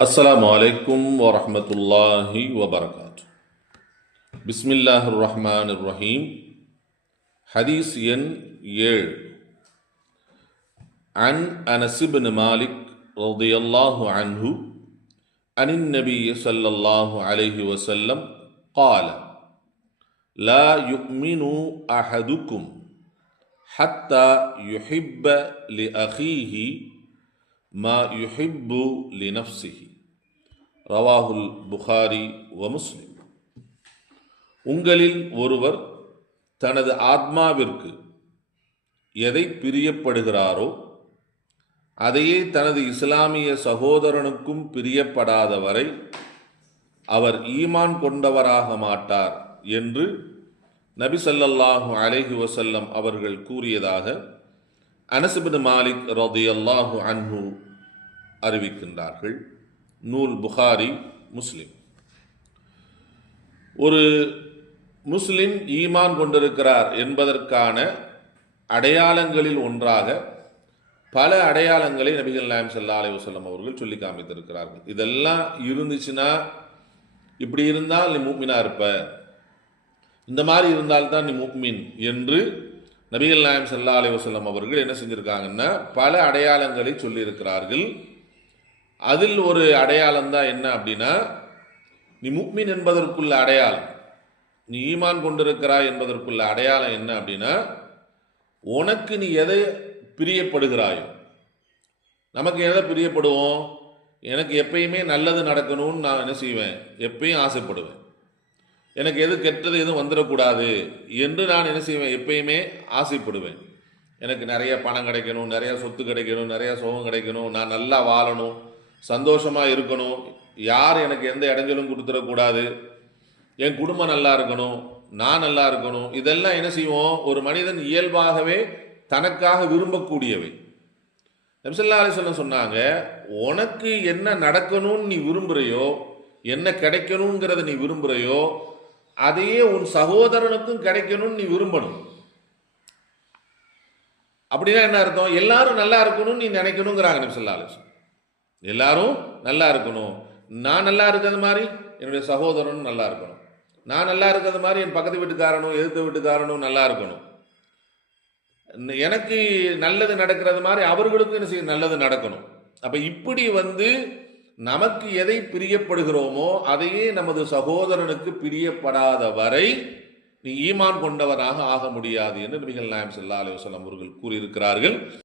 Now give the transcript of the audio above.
السلام عليكم ورحمة الله وبركاته. بسم الله الرحمن الرحيم. حديث ين يل. عن أنس بن مالك رضي الله عنه عن النبي صلى الله عليه وسلم قال لا يؤمن أحدكم حتى يحب لأخيه மா யுஹிப்பு லினப்சிஹி ரவாஹுல் புகாரி வ முஸ்லிம். உங்களில் ஒருவர் தனது ஆத்மாவிற்கு எதை பிரியப்படுகிறாரோ அதையே தனது இஸ்லாமிய சகோதரனுக்கும் பிரியப்படாத வரை அவர் ஈமான் கொண்டவராக மாட்டார் என்று நபி சல்லல்லாஹு அலைஹி வசல்லம் அவர்கள் கூறியதாக அனசுபின் மாலிக் ரதியல்லாஹு அன்ஹு அறிவிக்கின்றார்கள். நூல் புகாரி முஸ்லிம். ஒரு முஸ்லிம் ஈமான் கொண்டிருக்கிறார் என்பதற்கான அடையாளங்களில் ஒன்றாக பல அடையாளங்களை நபிகள் நாயம் சல்லா அலி வசல்லம் அவர்கள் சொல்லி காமித்திருக்கிறார்கள். இதெல்லாம் இருந்துச்சுன்னா இப்படி இருந்தால் நீ மூமினா இருப்ப. இந்த மாதிரி இருந்தால்தான் நீ மூக்மின் என்று நபிகள் நாயம் சல்லா அலி வசல்லம் அவர்கள் என்ன செஞ்சுருக்காங்கன்னா பல அடையாளங்களை சொல்லியிருக்கிறார்கள். அதில் ஒரு அடையாளம் தான் என்ன அப்படின்னா நீ முக்மின் என்பதற்குள்ள அடையாளம் நீ ஈமான் கொண்டிருக்கிறாய் என்பதற்குள்ள அடையாளம் என்ன அப்படின்னா உனக்கு நீ எதை பிரியப்படுகிறாயோ நமக்கு எதை பிரியப்படுவோம்? எனக்கு எப்பயுமே நல்லது நடக்கணும்னு நான் என்ன செய்வேன்? எப்பயும் ஆசைப்படுவேன். எனக்கு எது கெட்டது எதுவும் வந்துடக்கூடாது என்று நான் என்ன செய்வேன்? எப்பயுமே ஆசைப்படுவேன். எனக்கு நிறைய பணம் கிடைக்கணும் நிறைய சொத்து கிடைக்கணும் நிறைய சுகம் கிடைக்கணும் நான் நல்லா வாழணும் சந்தோஷமாக இருக்கணும். யார் எனக்கு எந்த இடைஞ்சலும் கொடுத்துடக்கூடாது? என் குடும்பம் நல்லா இருக்கணும் நான் நல்லா இருக்கணும். இதெல்லாம் என்ன செய்வோம்? ஒரு மனிதன் இயல்பாகவே தனக்காக விரும்பக்கூடியவை. நபிசல்லா அலிஸ்வல்லம் சொன்னாங்க உனக்கு என்ன நடக்கணும்னு நீ விரும்புகிறையோ என்ன கிடைக்கணுங்கிறத நீ விரும்புகிறையோ அதையே உன் சகோதரனுக்கும் கிடைக்கணும்னு நீ விரும்பணும். அப்படின்னா என்ன அர்த்தம்? எல்லாரும் நல்லா இருக்கணும்னு நீ நினைக்கணுங்கிறாங்க நிமிஷம் அலிஸ்வலம் எல்லாரும் நல்லா இருக்கணும். நான் நல்லா இருக்கிறது மாதிரி என்னுடைய சகோதரனும் நல்லா இருக்கணும். நான் நல்லா இருக்கிறது மாதிரி என் பக்கத்து வீட்டுக்காரனும் எதிர்த்த வீட்டுக்காரனும் நல்லா இருக்கணும். எனக்கு நல்லது நடக்கிறது மாதிரி அவர்களுக்கும் என்ன செய்ய நல்லது நடக்கணும். அப்போ இப்படி வந்து நமக்கு எதை பிரியப்படுகிறோமோ அதையே நமது சகோதரனுக்கு பிரியப்படாத வரை நீ ஈமான் கொண்டவனாக ஆக முடியாது என்று நபிகள் நாயம் சல்லா அலுவலம் அவர்கள் கூறியிருக்கிறார்கள்.